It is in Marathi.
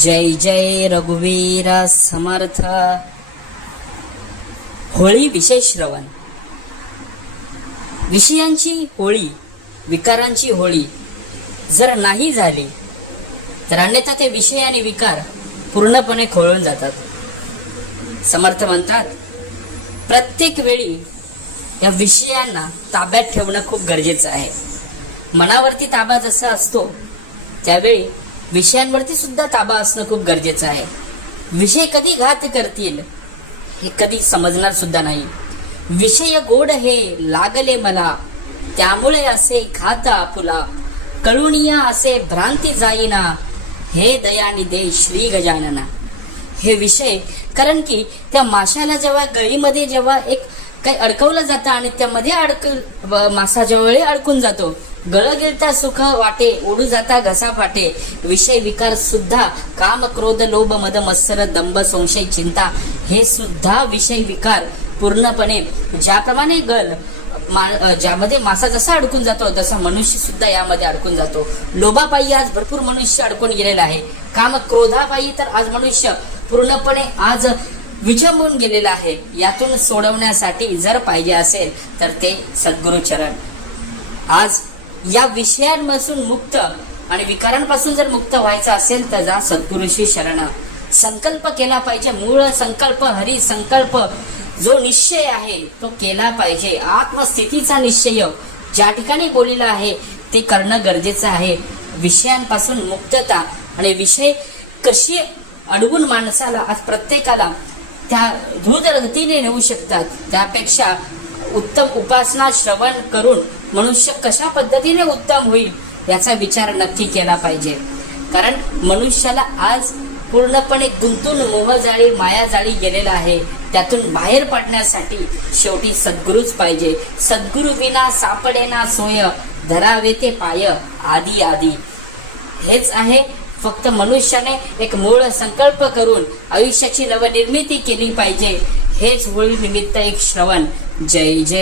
जय जय रघुवीर समर्थ. होळी विशेष श्रवण. विषयांची होळी, विकारांची होळी जर नाही झाली तर अन्यथा ते विषय आणि विकार पूर्णपणे खोळून जातात. समर्थ म्हणतात, प्रत्येक वेळी या विषयांना ताब्यात ठेवणं खूप गरजेचं आहे. मनावरती ताबा जसा असतो त्यावेळी विषयांवरती सुद्धा ताबा असणं खूप गरजेचं आहे. विषय कधी घात करतील हे कधी समजणार सुद्धा नाही. विषय गोड हे लागले मला, त्यामुळे असे घात आपुला, कळुनिया असे भ्रांती जाईना, हे दयानी दे श्री गजानना. हे विषय, कारण की त्या माशाला जेव्हा गळीमध्ये जेव्हा एक काही अडकवलं जातं आणि त्यामध्ये मासा जेव्हा अडकून जातो, गळ गिळता सुख वाटे, उडू जाता घसा फाटे. विषय विकार सुद्धा काम क्रोध लोभ मद मत्सर दंभ संशय चिंता, हे सुद्धा विषय विकार पूर्णपणे ज्याप्रमाणे ज्यामध्ये मासा जसा अडकून जातो तसा मनुष्य सुद्धा यामध्ये अडकून जातो. लोभापायी आज भरपूर मनुष्य अडकून गेलेला आहे. काम क्रोधापायी तर आज मनुष्य पूर्णपणे आज विचंबून गेलेला आहे. यातून सोडवण्यासाठी जर पाहिजे असेल तर ते सद्गुरु चरण. आज या विषयांपासून मुक्त आणि विकारांपासून जर मुक्त व्हायचं असेल तर जा सद्गुरूशी शरण. संकल्प केला पाहिजे, मूळ संकल्प हरी संकल्प जो निश्चय आहे तो केला पाहिजे. आत्मस्थितीचा निश्चय ज्या ठिकाणी बोललेला आहे ते करणं गरजेचं आहे. विषयांपासून मुक्तता आणि विषय कशी अडवून माणसाला आज प्रत्येकाला त्या द्रुत गतीने नेऊ शकतात, त्यापेक्षा उत्तम उपासना श्रवण करून मनुष्य कशा पद्धतीने उत्तम होईल याचा विचार नक्की केला पाहिजे. कारण मनुष्याला आज पूर्णपणे गुंतून मोहजाळी मायाजाळी गेलेला आहे. त्यातून बाहेर पडण्यासाठी शेवटी सद्गुरूच पाहिजे. सद्गुरू विना सापडेना सोय, धरावे ते पाय आदी आदी. हेच आहे. फक्त मनुष्याने एक मूळ संकल्प करून आयुष्याची नवनिर्मिती केली पाहिजे. हेच होळी निमित्त एक श्रवण. जय जय.